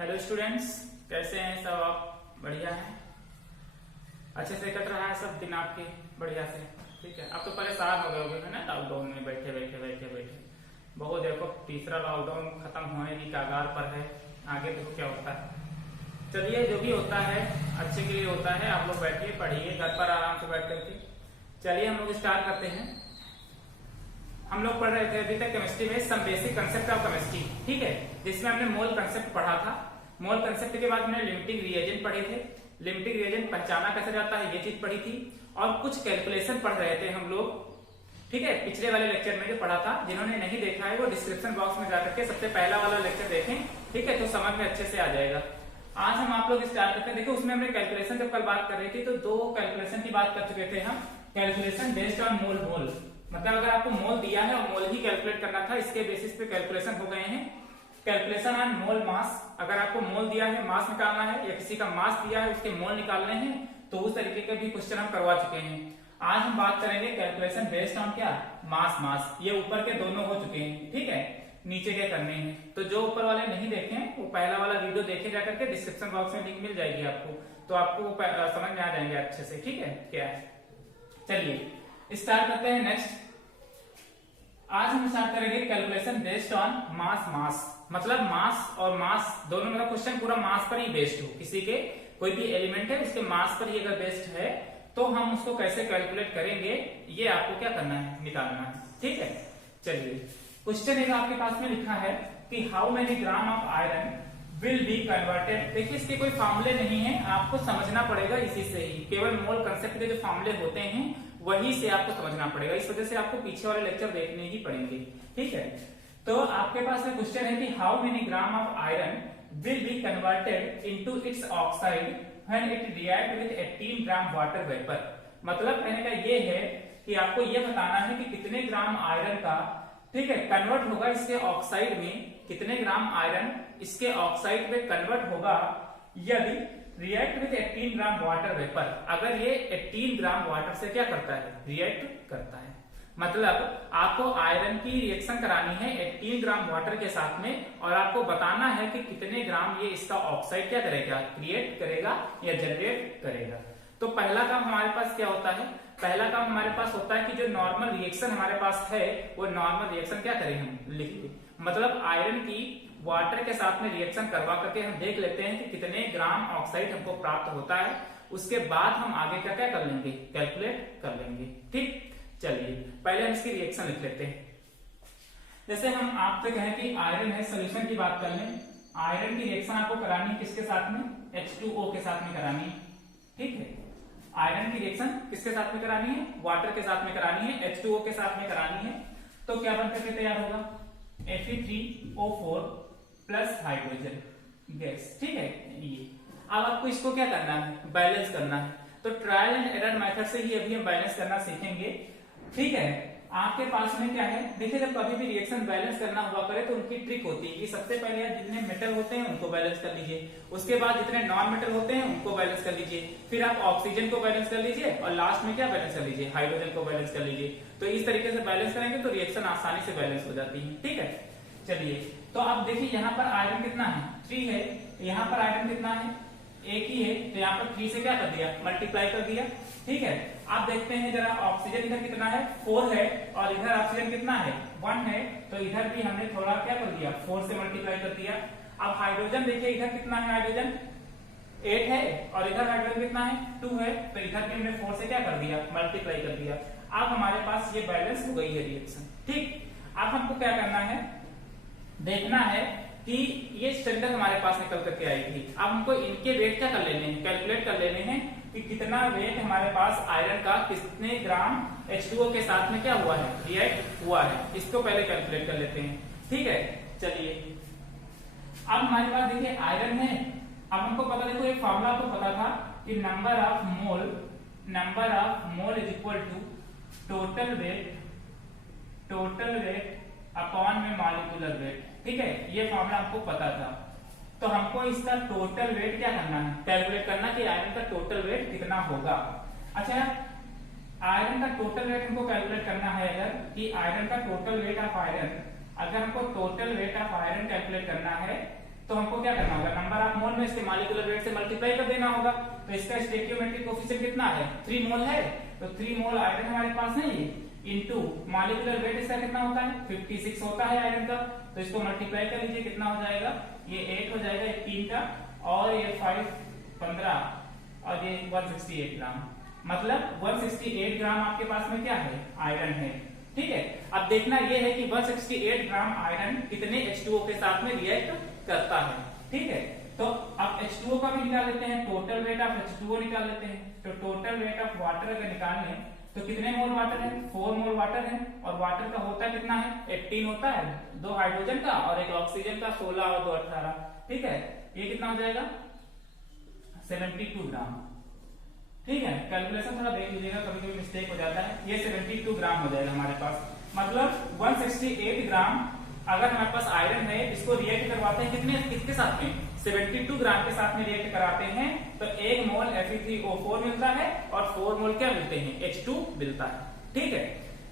Hello students, कैसे हैं सब? आप बढ़िया हैं? अच्छे से कट रहा है सब दिन आपके? बढ़िया से, ठीक है। आप तो परेशान हो गए होंगे है ना, लॉकडाउन में बैठे बैठे बैठे बैठे। बहुत देखो, तीसरा लॉकडाउन खत्म होने की कगार पर है। आगे देखो क्या होता है। चलिए, जो भी होता है अच्छे के लिए होता है। आप लोग बैठिए, पढ़िए घर पर आराम से बैठ करके। चलिए हम लोग स्टार्ट करते हैं। हम लोग पढ़ रहे थे अभी तक केमिस्ट्री में some basic concept of chemistry, ठीक है, जिसमें हमने मोल कंसेप्ट पढ़ा था। मोल कंसेप्ट के बाद हमने लिमिटिंग रिएजेंट पढ़े थे। लिमिटिंग रिएजेंट पहचाना कैसे जाता है ये चीज पढ़ी थी। और कुछ कैलकुलेशन पढ़ रहे थे हम लोग, ठीक है, पिछले वाले लेक्चर में जो पढ़ा था। जिन्होंने नहीं देखा है वो डिस्क्रिप्शन बॉक्स में जाकर के सबसे पहला वाला लेक्चर देखें, ठीक है, तो समझ में अच्छे से आ जाएगा। आज हम आप लोग स्टार्ट करते हैं। देखो, उसमें हमने कैलकुलेशन जब कल बात कर रही थी तो दो कैलकुलेशन की बात कर चुके थे हम। कैलकुलेशन बेस्ड ऑन मोल। मोल मतलब अगर आपको मोल दिया है और मोल ही कैलकुलेट करना था, इसके बेसिस पे कैलकुलेशन हो गए हैं। कैलकुलेशन ऑन मोल मास, अगर आपको मोल दिया है, मास निकालना है, या किसी का मास दिया है उसके मोल निकालने हैं, तो उस तरीके के भी क्वेश्चन हम करवा चुके हैं। आज हम बात करेंगे कैलकुलेशन बेस्ड ऑन क्या, मास। मास ये ऊपर के दोनों हो चुके हैं, ठीक है, नीचे के करने हैं। तो जो ऊपर वाले नहीं देखे वो पहला वाला वीडियो देखे जाकर के, डिस्क्रिप्शन बॉक्स में लिंक मिल जाएगी आपको, तो आपको समझ में आ जाएंगे अच्छे से, ठीक है क्या है। चलिए स्टार्ट करते हैं। नेक्स्ट आज हम स्टार्ट करेंगे कैलकुलेशन बेस्ड ऑन मास। मास मतलब मास और मास दोनों में क्वेश्चन पूरा मास पर ही बेस्ड हो। किसी के कोई भी एलिमेंट है उसके मास पर ही अगर बेस्ड है तो हम उसको कैसे कैलकुलेट करेंगे, ये आपको क्या करना है, निकालना है, ठीक है। चलिए क्वेश्चन एक आपके पास में लिखा है कि how many gram of iron will be converted. देखिए इसके कोई फार्मूले नहीं है, आपको समझना पड़ेगा इसी से ही। केवल मोल कंसेप्ट के जो फार्मूले होते हैं वही से आपको समझना पड़ेगा। इस वजह से आपको पीछे वाले लेक्चर देखने ही पड़ेंगे, ठीक है। तो आपके पास में क्वेश्चन है कि how many gram of iron will be converted into its oxide when it react with 18 gram water vapour. मतलब कहने का ये है कि आपको ये बताना है कि कितने ग्राम आयरन का, ठीक है, कन्वर्ट होगा इसके ऑक्साइड में, कितने ग्राम आयरन इसके ऑक्साइड में कन्वर्ट होगा यदि react with 18 gram water vapour. अगर ये 18 ग्राम वाटर से क्या करता है, रिएक्ट करता है। मतलब आपको आयरन की रिएक्शन करानी है 18 ग्राम वाटर के साथ में, और आपको बताना है कि कितने ग्राम ये इसका ऑक्साइड क्या करेगा, क्रिएट करेगा या जनरेट करेगा। तो पहला काम हमारे पास क्या होता है, पहला काम हमारे पास होता है कि जो नॉर्मल रिएक्शन हमारे पास है वो नॉर्मल रिएक्शन क्या करें, हम लिख लें। मतलब आयरन की वाटर के साथ में रिएक्शन करवा करके हम देख लेते हैं कि कितने ग्राम ऑक्साइड हमको प्राप्त होता है। उसके बाद हम आगे का क्या कर लेंगे, कैलकुलेट कर लेंगे, ठीक। चलिए पहले हम इसकी रिएक्शन लिख लेते हैं। जैसे हम आपसे कहें कि आयरन है, सोल्यूशन की बात कर लें। आयरन की रिएक्शन आपको करानी है किसके साथ में, H2O के साथ में करानी है, ठीक है। आयरन की रिएक्शन किसके साथ में करानी है, वाटर के साथ में करानी है, H2O के साथ में करानी है। तो क्या बनकर के तैयार होगा, Fe3O4 प्लस हाइड्रोजन गैस, ठीक है। ये अब आपको इसको क्या करना है, बैलेंस करना है। तो ट्रायल एंड एरर मेथड से ही अभी हम बैलेंस करना सीखेंगे, ठीक है। आपके पास में क्या है, देखिए जब कभी भी रिएक्शन बैलेंस करना हुआ करे तो उनकी ट्रिक होती है कि सबसे पहले जितने मेटल होते हैं उनको बैलेंस कर लीजिए, उसके बाद जितने नॉन मेटल होते हैं उनको बैलेंस कर लीजिए, फिर आप ऑक्सीजन को बैलेंस कर लीजिए, और लास्ट में क्या बैलेंस कर लीजिए, हाइड्रोजन को बैलेंस कर लीजिए। तो इस तरीके से बैलेंस करेंगे तो रिएक्शन आसानी से बैलेंस हो जाती है, ठीक है। चलिए तो अब देखिए यहाँ पर आयरन कितना है, 3 है, यहाँ पर आयरन कितना है, एक ही है, तो यहाँ पर 3 से क्या कर दिया, मल्टीप्लाई कर दिया, ठीक है। आप देखते हैं जरा ऑक्सीजन इधर कितना है, 4 है, और इधर ऑक्सीजन कितना है, 1 है, तो इधर भी हमने थोड़ा क्या कर दिया, 4 से मल्टीप्लाई कर दिया। अब हाइड्रोजन देखिए इधर कितना है, हाइड्रोजन 8 है, और इधर हाइड्रोजन कितना है, 2 है, तो इधर भी हमने 4 से क्या कर दिया, मल्टीप्लाई कर दिया। अब हमारे पास ये बैलेंस हो गई है रिएक्शन, ठीक। अब हमको क्या करना है, देखना है कि ये स्टैंडर्ड हमारे पास निकल करके आई थी। अब हमको इनके वेट क्या कर लेने हैं, कैलकुलेट कर लेने हैं कि कितना वेट हमारे पास आयरन का कितने ग्राम H2O के साथ में क्या हुआ है, रिएक्ट हुआ है। इसको पहले कैलकुलेट कर लेते हैं, ठीक है। चलिए अब हमारे पास देखिए आयरन है। अब हमको पता, देखो एक फॉर्मूला आपको पता था कि number of mole is equal to total weight upon में मॉलिक्यूलर वेट, ठीक है। ये फॉर्मूला हमको पता था। तो हमको इसका टोटल वेट क्या करना है, कैलकुलेट करना कि आयरन का टोटल वेट कितना होगा। अच्छा, आयरन का टोटल वेट हमको कैलकुलेट करना है अगर, कि आयरन का टोटल वेट ऑफ आयरन, अगर हमको total weight of iron calculate करना है तो हमको क्या करना होगा, नंबर ऑफ मोल में इसके मॉलिक्यूलर वेट से मल्टीप्लाई कर देना होगा। तो इसका स्टोइकियोमेट्रिक कोएफिशिएंट कितना है, 3 मोल है, तो 3 मोल आयरन हमारे पास है ये, इनटू मॉलिक्यूलर वेट इसका कितना होता है, 56 होता है आयरन का। तो इसको मल्टीप्लाई कर लीजिए, कितना हो जाएगा, ये 8 हो जाएगा, ये 3 का, और ये 5 15, और ये 168 ग्राम, मतलब 168 ग्राम आपके पास में क्या है, आयरन है। ठीक है, अब देखना ये है कि 168 ग्राम आयरन कितने H2O के साथ में रिएक्ट करता है। ठीक है, तो अब H2O का भी निकाल लेते हैं, टोटल वेट ऑफ H2O निकाल लेते हैं। तो टोटल वेट ऑफ वाटर अगर निकालने तो कितने मोल वाटर है, 4 मोल वाटर है, और वाटर का होता कितना है, 18 होता है, 2 हाइड्रोजन का और 1 ऑक्सीजन का, 16 और 2 18। ठीक है, ये कितना हो जाएगा, 72 ग्राम। ठीक है, कैलकुलेशन थोड़ा देख लीजिएगा, कभी कभी मिस्टेक हो जाता है। ये 72 ग्राम हो जाएगा हमारे पास, मतलब 168 ग्राम अगर हमारे पास आयरन है, इसको रिएक्ट करवाते हैं किसके साथ में, 72 ग्राम के साथ में रिएक्ट कराते हैं, तो 1 मोल Fe3O4 मिलता है और 4 मोल क्या मिलते हैं, H2 मिलता है। ठीक है,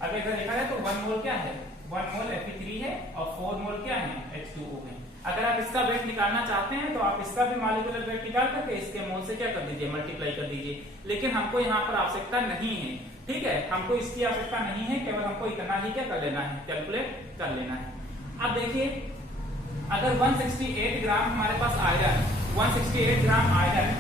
अगर इधर देखा जाए तो 1 मोल क्या है, 1 मोल Fe3 है और 4 मोल क्या है, H2O है। अगर आप इसका वेट निकालना चाहते हैं तो आप इसका भी मॉलिक्यूलर वेट निकाल करके इसके मोल से क्या कर दीजिए, मल्टीप्लाई कर दीजिए, लेकिन हमको यहाँ पर आवश्यकता नहीं है। ठीक है, हमको इसकी आवश्यकता नहीं है, केवल हमको इतना ही क्या कर लेना है, कैलकुलेट कर लेना है। अब देखिए, अगर 168 ग्राम हमारे पास आयरन, 168 ग्राम आयरन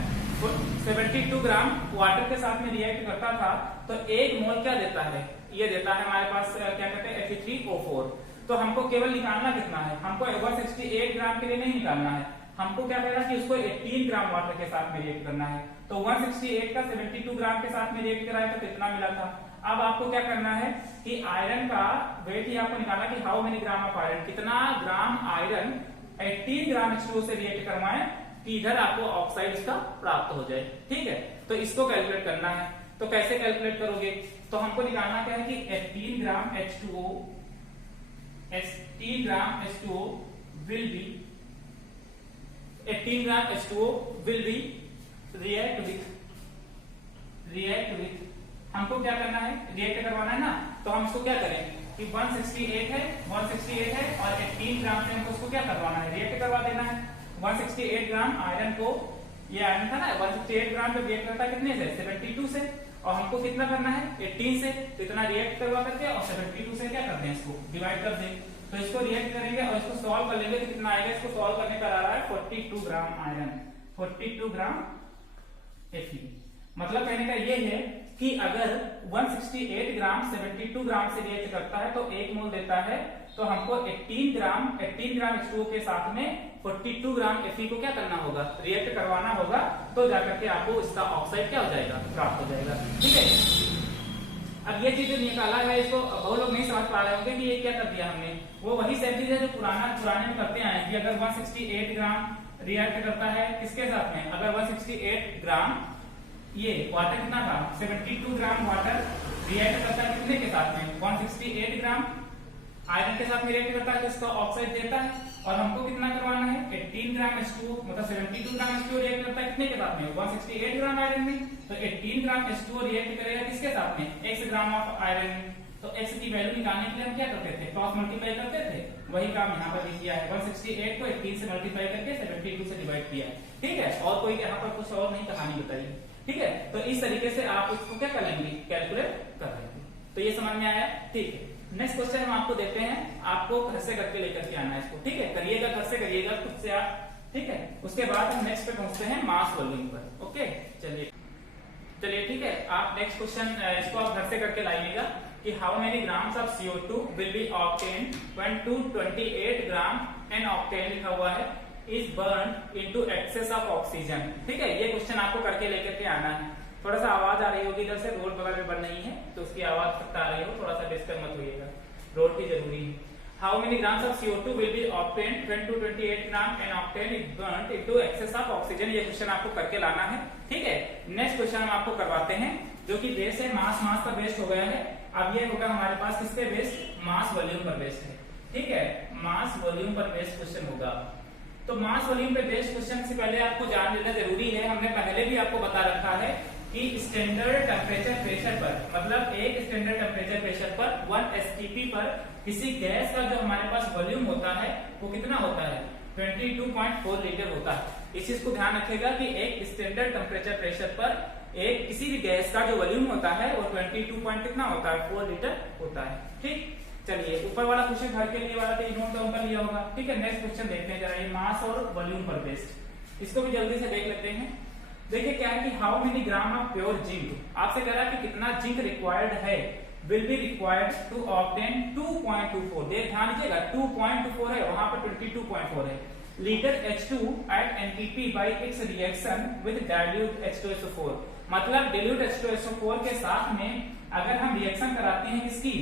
72 ग्राम वाटर के साथ में रिएक्ट करता था, तो 1 मोल क्या देता है, ये देता है हमारे पास क्या कहते हैं, Fe3O4। तो हमको केवल निकालना कितना है, हमको 168 ग्राम के लिए नहीं निकालना है, हमको क्या करना है कि उसको 18 ग्राम वाटर के साथ में रिएक्ट करना है। तो 168 का 72 ग्राम के साथ में रिएक्ट कराया तो कितना मिला था। अब आपको क्या करना है कि आयरन का वेट ही आपको निकालना कि how many gram of iron, कितना ग्राम आयरन 18 ग्राम H2O से रिएक्ट करवाएं कि इधर आपको ऑक्साइड इसका प्राप्त हो जाए। ठीक है, तो इसको कैलकुलेट करना है। तो कैसे कैलकुलेट करोगे, तो हमको निकालना क्या है कि 18 ग्राम H2O will be 18 gram H2O will be react with हमको क्या करना है, रिएक्ट करवाना है ना, तो हम इसको क्या करें कि 168 है और 18 ग्राम से हमको उसको क्या करवाना है, रिएक्ट करवा देना है। 168 ग्राम आयरन को, ये आयरन था ना, 168 ग्राम जो रिएक्ट करता है कितने से, 72 से, और हमको कितना करना है, 18 से, तो इतना रिएक्ट करवा करके और 72 से क्या करते हैं, इसको डिवाइड कर दें। तो इसको रिएक्ट करेंगे और इसको सॉल्व कर लेंगे तो कितना आएगा, इसको सॉल्व करने पर आ रहा है 42 ग्राम आयरन, 42 ग्राम Fe। मतलब कहने का ये है कि अगर 168 ग्राम 72 ग्राम से रिएक्ट करता है तो 1 मोल देता है, तो हमको 18 ग्राम H2O के साथ में 42 ग्राम Fe को क्या करना होगा, रिएक्ट करवाना होगा, तो जाकर के आपको इसका ऑक्साइड क्या हो जाएगा, प्राप्त हो जाएगा। ठीक है, अब ये चीज जो निकाला है इसको बहुत लोग नहीं समझ पा रहे होंगे कि ये क्या कर दिया हमने, वो वही सेम चीज है जो पुराने में करते आए कि अगर 168 ग्राम रिएक्ट करता है किसके साथ में, अगर 168 ग्राम ये वाटर कितना था, 72 ग्राम वाटर रिएक्ट करता है कितने के साथ में, 168 ग्राम आयरन के साथ में रिएक्ट करता है तो इसका ऑक्साइड देता है, और हमको कितना करवाना है, 18 ग्राम H2O, मतलब 72 ग्राम H2O रिएक्ट करता है कितने के साथ में, 168 ग्राम आयरन में, तो 18 ग्राम H2O रिएक्ट करेगा किसके साथ में, x ग्राम ऑफ आयरन। तो x की वैल्यू निकालने के लिए हम क्या करते थे, क्रॉस मल्टीप्लाई करते थे, वही काम यहाँ पर भी किया है, 168 को 18 से मल्टीप्लाई करके 72 से डिवाइड किया है। ठीक है, और कोई यहाँ पर कुछ और नहीं कहानी बताई। ठीक है, तो इस तरीके से आप इसको क्या कर लेंगे, कैलकुलेट कर लेंगे। तो ये समझ में आया। ठीक है, नेक्स्ट क्वेश्चन हम आपको देते हैं, आपको घर से करके लेकर के आना है इसको। ठीक है, करिएगा, घर से करिएगा खुद से आप। ठीक है, उसके बाद हम नेक्स्ट पे पहुंचते हैं मास वॉल्यूम पर। ओके, चलिए ठीक है, आप नेक्स्ट क्वेश्चन इसको आप घर से करके लाइएगा कि how many grams of CO2 will be obtained when 228 gram n octane लिखा हुआ है is burn into excess of oxygen. ठीक है, ये क्वेश्चन आपको करके लेकर के आना है। थोड़ा सा आवाज आ रही होगी इधर से, रोड बगल में बंद नहीं है तो उसकी आवाज तक आ रही हो, थोड़ा सा डिस्टर्ब मत होइएगा, रोड की जरूरी है। How many grams of CO2 will be obtained when 228 gram n octane is burn into excess of oxygen, ये क्वेश्चन आपको करके लाना है। ठीक है, नेक्स्ट क्वेश्चन हम आपको करवाते हैं जो कि बेस है मास पर बेस्ड हो गया है। अब ये होगा हमारे पास किस पे बेस्ड, मास वॉल्यूम पर बेस्ड है। ठीक है, मास वॉल्यूम पर बेस्ड क्वेश्चन होगा। तो मास वॉल्यूम पे बेस्ड क्वेश्चन से पहले आपको जान लेना जरूरी है, हमने पहले भी आपको बता रखा है कि स्टैंडर्ड टेम्परेचर प्रेशर पर, मतलब एक स्टैंडर्ड टेम्परेचर प्रेशर पर 1 STP पर किसी गैस का जो हमारे पास वॉल्यूम होता है वो कितना होता है, 22.4 लीटर होता है। इस चीज को ध्यान रखेगा कि एक स्टैंडर्ड टेम्परेचर प्रेशर पर एक किसी भी गैस का जो वॉल्यूम होता है वो 22 पॉइंट कितना होता है 4 लीटर होता है। ठीक, चलिए ऊपर वाला क्वेश्चन घर के लिए वाला तो नोट डाउन कर लिया होगा। ठीक है, नेक्स्ट क्वेश्चन देखते हैं जरा, ये मास और वॉल्यूम पर बेस्ड, इसको भी जल्दी से देख लेते हैं। देखिए क्या है कि how many gram of pure zinc, आपसे कह रहा है कि कितना जिंक रिक्वायर्ड है, will be required to obtain 2.24, ध्यान दीजिएगा 2.24 है, वहां पर 22.4 है, litre H2 at NTP by its reaction with dilute H2SO4। मतलब dilute H2SO4 के साथ में अगर हम रिएक्शन कराते हैं किसकी,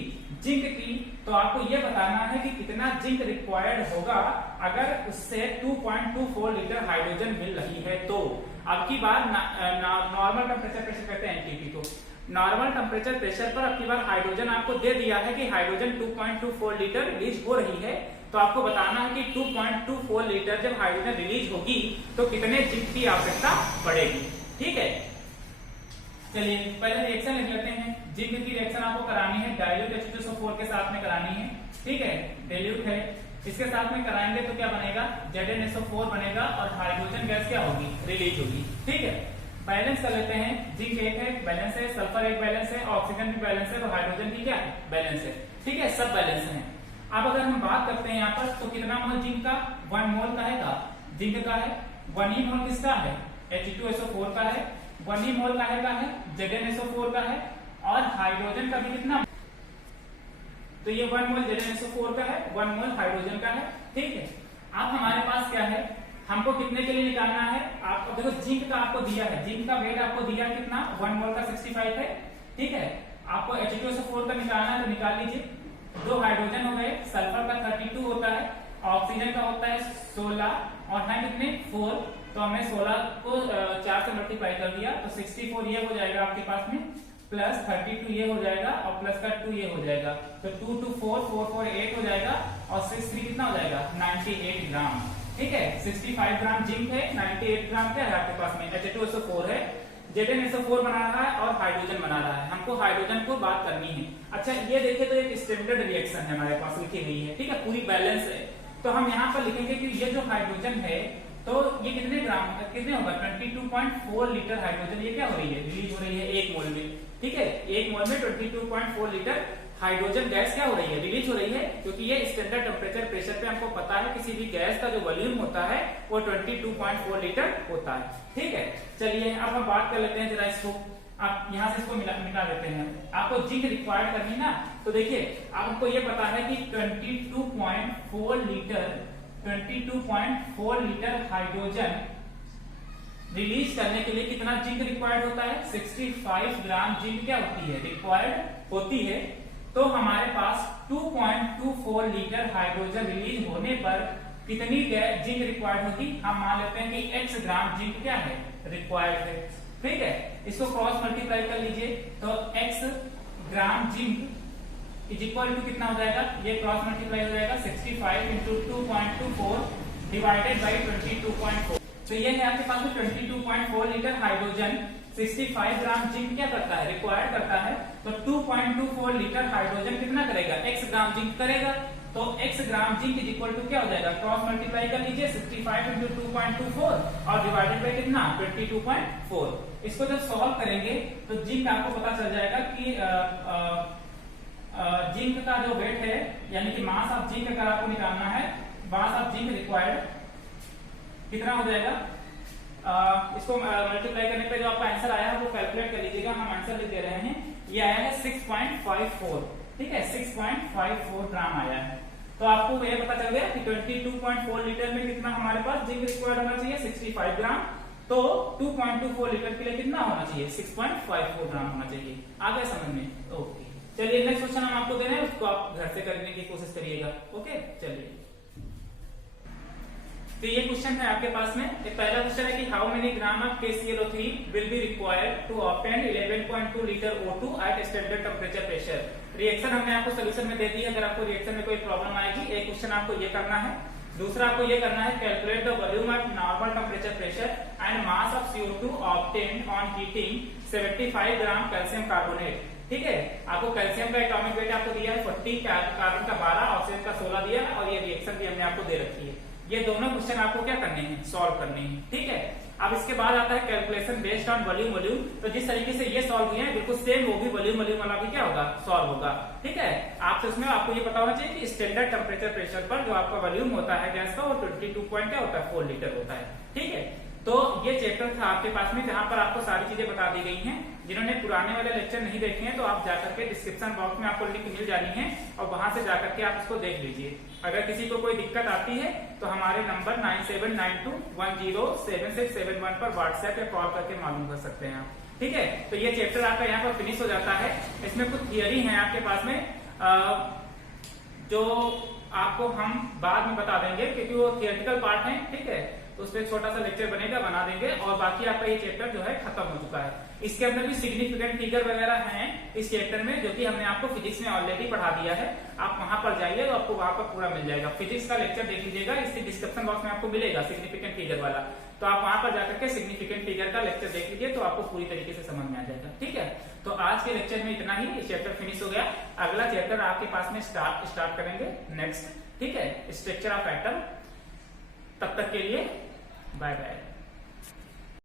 जिंक की, तो आपको यह बताना है कि कितना जिंक रिक्वायर्ड होगा अगर उससे 2.24 लीटर हाइड्रोजन मिल रही है। तो अब की बार नॉर्मल टेम्परेचर प्रेशर कहते हैं एनटीपी को, नॉर्मल टेम्परेचर प्रेशर पर अब की बार हाइड्रोजन आपको दे दिया है कि हाइड्रोजन 2.24 लीटर रिलीज हो रही है, तो आपको बताना है कि 2.24 लीटर जब हाइड्रोजन रिलीज होगी तो कितने जिंक की आवश्यकता पड़ेगी। ठीक है, चलिए पहले रिएक्शन लिख लेते हैं। जिंक की रिएक्शन आपको करानी है डाइल्यूट H2SO4 के साथ में करानी है। ठीक है, डाइल्यूट है, इसके साथ में कराएंगे तो क्या बनेगा, ZnSO4 बनेगा और हाइड्रोजन गैस क्या होगी, रिलीज होगी। ठीक है, बैलेंस कर लेते हैं, जिंक एक है बैलेंस है, सल्फर एक बैलेंस है, ऑक्सीजन भी बैलेंस है, तो हाइड्रोजन भी क्या है बैलेंस है। ठीक है, सब बैलेंस है। अब अगर हम बात करते हैं यहाँ पर तो कितना मोल जिंक का, 1 मोल का है, जिंक का है, 1 ही मोल किसका है, H2SO4 का है, 1 ही मोल का है ZnSO4 का है, और हाइड्रोजन का भी कितना, तो ये 1 मोल ZnSO4 का है, 1 मोल हाइड्रोजन का है। ठीक है, अब हमारे पास क्या है, हमको कितने के लिए निकालना है, आपको देखो जिंक का आपको दिया है, जिंक का वेट आपको दिया है कितना, 1 मोल का 65 है। ठीक है, आपको H2SO4 का निकालना है तो निकाल लीजिए, 2 हाइड्रोजन हो गए, सल्फर का 32 होता है, ऑक्सीजन का होता है 16 और है कितने 4, तो हमने 16 को 4 से मल्टीप्लाई कर दिया तो 64 ये हो जाएगा आपके पास में, प्लस 32 ये हो जाएगा और प्लस का 2 ये हो जाएगा, तो 2 2 4 4 4 8 हो जाएगा और 6 3 कितना हो जाएगा 98 ग्राम। ठीक है, 65 ग्राम जिंक है, 98 ग्राम क्या है आपके पास में H2SO4 है, ZnSO4 बना रहा है और हाइड्रोजन बना रहा है, हमको हाइड्रोजन को बात करनी है। अच्छा ये देखिए तो एक स्टैंडर्ड रिएक्शन है हमारे पास लिखी हुई है। ठीक है, पूरी बैलेंस है, तो हम यहाँ पर लिखेंगे कि ये जो हाइड्रोजन है तो ये कितने ग्राम कितने होगा, 22.4 लीटर हाइड्रोजन ये क्या हो रही है, रिलीज हो रही है 1 मोल में। ठीक है, 1 मोल में 22.4 लीटर हाइड्रोजन गैस क्या हो रही है, रिलीज हो रही है, क्योंकि ये स्टैंडर्ड टेम्परेचर प्रेशर पे हमको पता है किसी भी गैस का जो वॉल्यूम होता है वो 22.4 लीटर होता है। ठीक है, चलिए अब हम बात कर लेते हैं जरा इसको, आप यहाँ से इसको मिटा लेते हैं। आपको जिंक रिक्वायर्ड करनी ना, तो देखिए आपको ये पता है कि 22.4 लीटर हाइड्रोजन रिलीज करने के लिए कितना जिंक रिक्वायर्ड होता है, 65 ग्राम जिंक क्या होती है, रिक्वायर्ड होती है। तो हमारे पास 2.24 लीटर हाइड्रोजन रिलीज होने पर कितनी जिंक रिक्वायर्ड होगी, हम मान लेते हैं कि x ग्राम जिंक क्या है, रिक्वायर्ड है। ठीक है, इसको क्रॉस मल्टीप्लाई कर लीजिए तो x gram zinc is equal to कितना हो जाएगा, ये क्रॉस मल्टीप्लाई हो जाएगा 65 इंटू 2.24 डिवाइडेड बाई 22.4, तो ये है आपके पास में 22.4 लीटर हाइड्रोजन 65 ग्राम जिंक क्या करता है, रिक्वायर्ड करता है। तो 2.24 लीटर हाइड्रोजन कितना करेगा, x ग्राम जिंक करेगा, तो x gram zinc is equal to क्या हो जाएगा, क्रॉस मल्टीप्लाई कर लीजिए 65 इंटू 2.24 और डिवाइडेड बाई कितना 22.4। इसको जब सॉल्व करेंगे तो जिंक आपको पता चल जाएगा कि जिंक का जो वेट है यानी कि मास ऑफ जिंक अगर आपको निकालना है, मास ऑफ जिंक रिक्वायर्ड कितना हो जाएगा, इसको मल्टीप्लाई करने पे जो आपका आंसर आया है वो कैलकुलेट कर लीजिएगा, हम आंसर लिख दे रहे हैं, ये आया है 6.54। ठीक है, 6.54 ग्राम आया है। तो आपको ये पता चल गया कि 22.4 लीटर में कितना हमारे पास जिंक रिक्वायर्ड होना चाहिए, 65 ग्राम, तो 2.24 लीटर के लिए कितना होना चाहिए, 6.54 ग्राम होना चाहिए। आ गया समझ में? ओके, चलिए नेक्स्ट क्वेश्चन हम आपको दे रहे हैं, उसको आप घर से करने की कोशिश करिएगा। ओके, चलिए तो ये क्वेश्चन है आपके पास में, एक पहला क्वेश्चन है कि how many gram of KClO3 will be required to obtain 11.2 litre O2 at standard temperature pressure. Reaction हमने आपको सोल्यूशन में दे दी है, अगर आपको रिएक्शन में कोई प्रॉब्लम आएगी, एक क्वेश्चन आपको ये करना है, दूसरा आपको ये करना है calculate the volume of normal temperature pressure and mass of CO2 obtained on heating 75 gram calcium carbonate. ठीक है, आपको कैल्शियम का एटॉमिक वेट आपको दिया है 40, कार्बन का 12, ऑक्सीजन का 16 दिया है और ये रिएक्शन भी हमने आपको दे रखी है। ये दोनों क्वेश्चन आपको क्या करने हैं, सॉल्व करने हैं। ठीक है, अब इसके बाद आता है calculation based on volume volume. तो जिस तरीके से ये सॉल्व किए हैं बिल्कुल सेम वो भी वॉल्यूम वॉल्यूम वाला भी क्या होगा, सॉल्व होगा। ठीक है, आपसे उसमें आपको ये पता होना चाहिए कि स्टैंडर्ड टेम्परेचर प्रेशर पर जो आपका वॉल्यूम होता है गैस का वो 22 पॉइंट क्या होता है, 4 लीटर होता है। ठीक है, तो ये चैप्टर था आपके पास में जहां पर आपको सारी चीजें बता दी गई हैं। जिन्होंने पुराने वाले लेक्चर नहीं देखे हैं तो आप जाकर के डिस्क्रिप्शन बॉक्स में आपको लिंक मिल जानी है और वहां से जाकर के आप इसको देख लीजिए। अगर किसी को कोई दिक्कत आती है तो हमारे नंबर 9792107671 पर व्हाट्सएप या कॉल करके मालूम कर सकते हैं आप। ठीक है, तो ये चैप्टर आपका यहाँ पर फिनिश हो जाता है। इसमें कुछ थियरी है आपके पास में जो आपको हम बाद में बता देंगे क्योंकि वो थियोरेटिकल पार्ट है। ठीक है, तो उस पर छोटा सा लेक्चर बनेगा, बना देंगे और बाकी आपका ये चैप्टर जो है खत्म हो चुका है। इसके अंदर भी सिग्निफिकेंट फिगर वगैरह हैं इस चैप्टर में जो कि हमने आपको फिजिक्स में ऑलरेडी पढ़ा दिया है। आप वहां पर जाइए तो आपको वहां पर पूरा मिल जाएगा। फिजिक्स का लेक्चर देख लीजिएगा, इसके डिस्क्रिप्शन बॉक्स में आपको मिलेगा सिग्निफिकेंट फिगर वाला। तो आप वहां पर जाकर के सिग्निफिकेंट फिगर का लेक्चर देख लीजिए तो आपको पूरी तरीके से समझ में आ जाएगा। ठीक है, तो आज के लेक्चर में इतना ही, चैप्टर फिनिश हो गया। अगला चैप्टर आपके पास में स्टार्ट करेंगे नेक्स्ट। ठीक है, स्ट्रक्चर ऑफ एटम। तब तक के लिए बाय बाय।